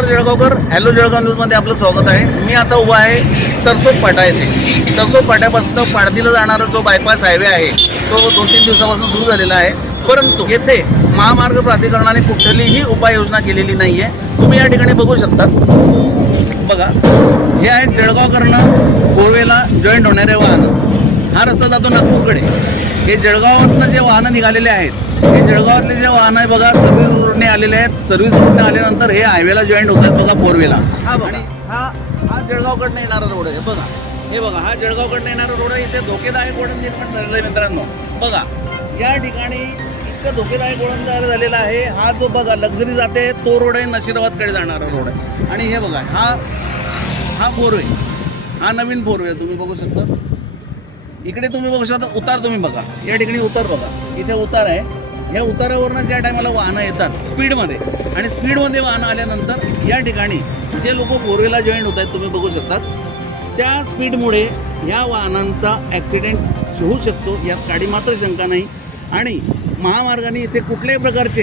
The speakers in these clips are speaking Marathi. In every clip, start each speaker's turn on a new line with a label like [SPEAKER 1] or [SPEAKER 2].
[SPEAKER 1] जळगावकर. हॅलो जळगाव न्यूजमध्ये आपलं स्वागत आहे. मी आता उभा आहे तरसोद फाटा येथे. तरसोद फाट्यापासून पाडदीला जाणारा जो बायपास हायवे आहे तो दोन तीन दिवसापासून सुरू झालेला आहे. परंतु येथे महामार्ग प्राधिकरणाने कुठलीही उपाययोजना केलेली नाही आहे तुम्ही या ठिकाणी बघू शकता. बघा हे आहे जळगावकरनं गोरवेला जॉईंट होणारे वाहन. हा रस्ता जातो नागपूरकडे. हे जळगावातनं जे वाहनं निघालेले आहेत हे जळगावातले जे वाहन आहे बघा सर्व्हिस रोडने आलेले आहेत. सर्व्हिस रोडने आल्यानंतर हे हायवेला जॉईंट होतात बघा फोरवेला हा बघा हा हा जळगावकडनं येणारा रोड आहे बघा. हे बघा हा जळगावकडनं येणारा रोड आहे. इथे धोकेदायक वळण निर्माण झालेलं आहे मित्रांनो. बघा या ठिकाणी इतकं धोकेदायक वळण तयार झालेला आहे. हा जो बघा लक्झरी जाते तो रोड आहे नशिराबादकडे जाणारा रोड आहे. आणि हे बघा हा हा फोरवे हा नवीन फोरवे आहे तुम्ही बघू शकता. इकडे तुम्ही बघू शकता उतार तुम्ही बघा. या ठिकाणी उतार बघा. इथे उतार आहे. या उतारावरनं ज्या टायमाला वाहनं येतात स्पीडमध्ये. आणि स्पीडमध्ये वाहनं आल्यानंतर या ठिकाणी जे लोक बोरवेला जॉईन होत आहेत तुम्ही बघू शकताच त्या स्पीडमुळे या वाहनांचा ॲक्सिडेंट होऊ शकतो यात काडी मात्र शंका नाही. आणि महामार्गाने इथे कुठल्याही प्रकारचे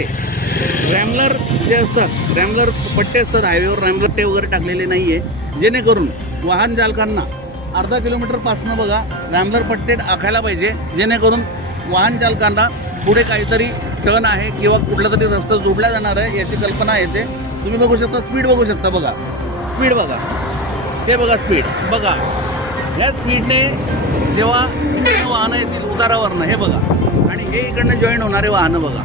[SPEAKER 1] रॅमलर जे असतात रॅमलर पट्टे असतात हायवेवर रॅमलर ते वगैरे टाकलेले नाही आहे जेणेकरून वाहन चालकांना अर्धा किलोमीटरपासनं बघा रॅमलर पट्टे आखायला पाहिजे. जेणेकरून वाहन चालकांना पुढे काहीतरी टर्न आहे किंवा कुठला तरी रस्ता जोडला जाणार आहे याची कल्पना येते. तुम्ही बघू शकता स्पीड बघू शकता बघा. स्पीड बघा. हे बघा स्पीड बघा. ह्या स्पीडने जेव्हा वाहनं येतील उतारावरनं हे बघा. आणि हे इकडनं जॉईन होणारे वाहनं बघा.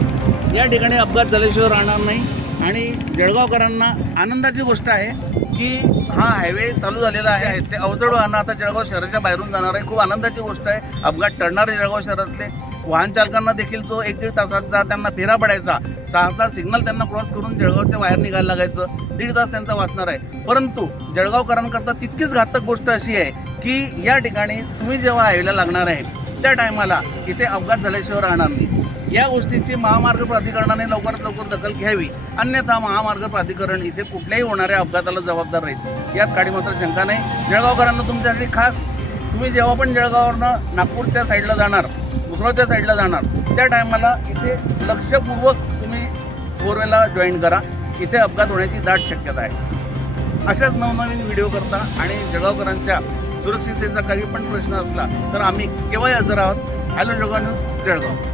[SPEAKER 1] या ठिकाणी अपघात झाल्याशिवाय राहणार नाही. आणि जळगावकरांना आनंदाची गोष्ट आहे की हा हायवे चालू झालेला आहे ते अवजड वाहनं आता जळगाव शहराच्या बाहेरून जाणार आहे. खूप आनंदाची गोष्ट आहे. अपघात टळणारे जळगाव शहरातले. वाहन चालकांना देखील जो एक दीड तासाचा त्यांना फेरा पडायचा. सहाचा सिग्नल त्यांना क्रॉस करून जळगावच्या बाहेर निघायला लागायचं. दीड तास त्यांचा वाचणार आहे. परंतु जळगावकरांकरता तितकीच घातक गोष्ट अशी आहे की या ठिकाणी तुम्ही जेव्हा हायवेला लागणार आहे त्या टायमाला इथे अपघात झाल्याशिवाय राहणार नाही. या गोष्टीची महामार्ग प्राधिकरणाने लवकरात लवकर दखल घ्यावी. अन्यथा महामार्ग प्राधिकरण इथे कुठल्याही होणाऱ्या अपघाताला जबाबदार राहील. यात काळी मात्र शंका नाही. जळगावकरांना तुमच्यासाठी खास तुम्ही जेव्हा पण जळगाववरनं नागपूरच्या साईडला जाणार उसळच्या साईडला जाणार त्या टायमाला इथे लक्षपूर्वक तुम्ही फोरवेला जॉईन करा. इथे अपघात होण्याची दाट शक्यता आहे. अशाच नवनवीन व्हिडिओ करता आणि जळगावकरांच्या सुरक्षिततेचा काही पण प्रश्न असला तर आम्ही केव्हाही हजर आहोत. Hello Jalgaon news Jalgaon.